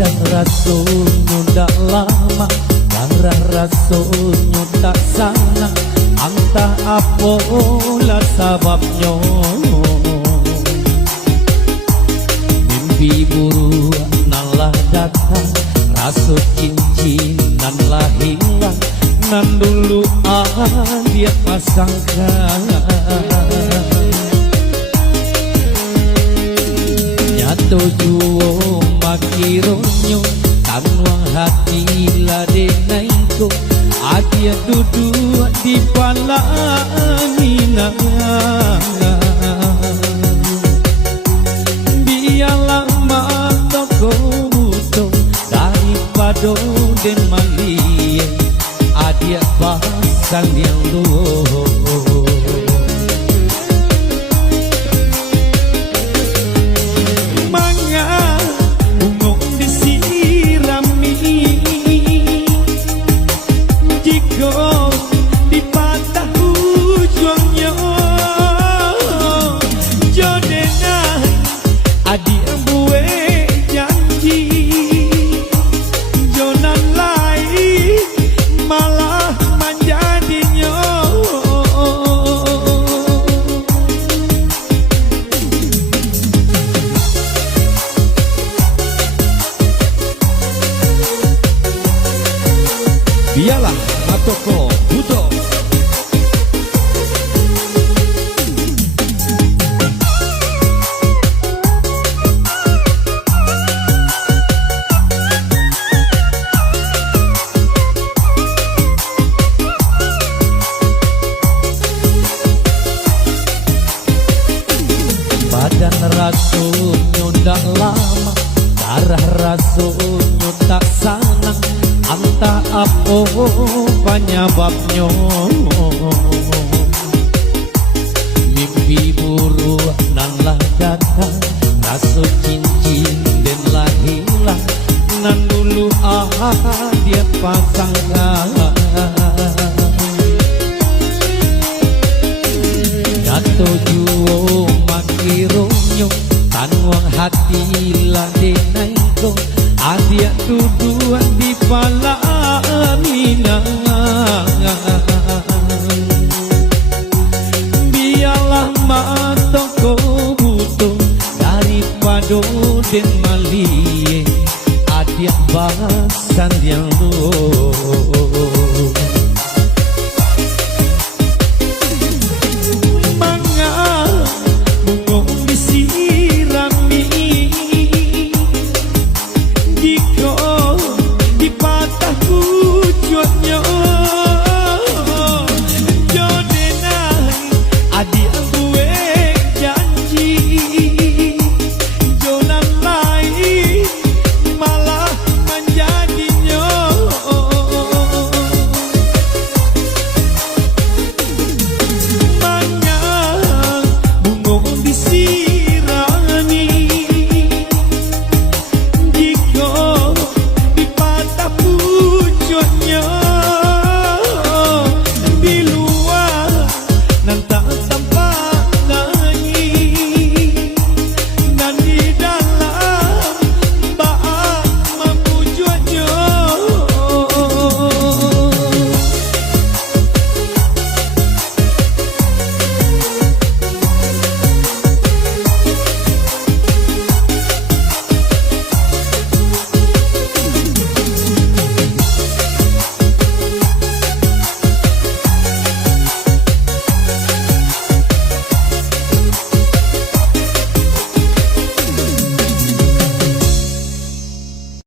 Badan rasanya dah lama, darah rasanya tak sana. Entah apalah sebabnya, mimpi buruk nalah datang, rasa cincinan lah hilang. Nan dulu dia pasangkan, nyato juo makironyo tanwa hati la denaiko. Adia duduk di palangina, biarlah mata kau butuh daripada den malie. Adia pasang yang luar biarlah matoko butuh. Badan rasanya dah lama, darah rasanya tak sana. Entah apa penyebabnya, mimpi buruk nan lah datang, rasa cincin dan lah hilang. Nan dulu dia pasangkan, jatuh juo makironyo tanwang hati lah denaiko. Adia duduk di palangina, biarlah mata kau butuh daripada den malie. Adia bahasan yang luar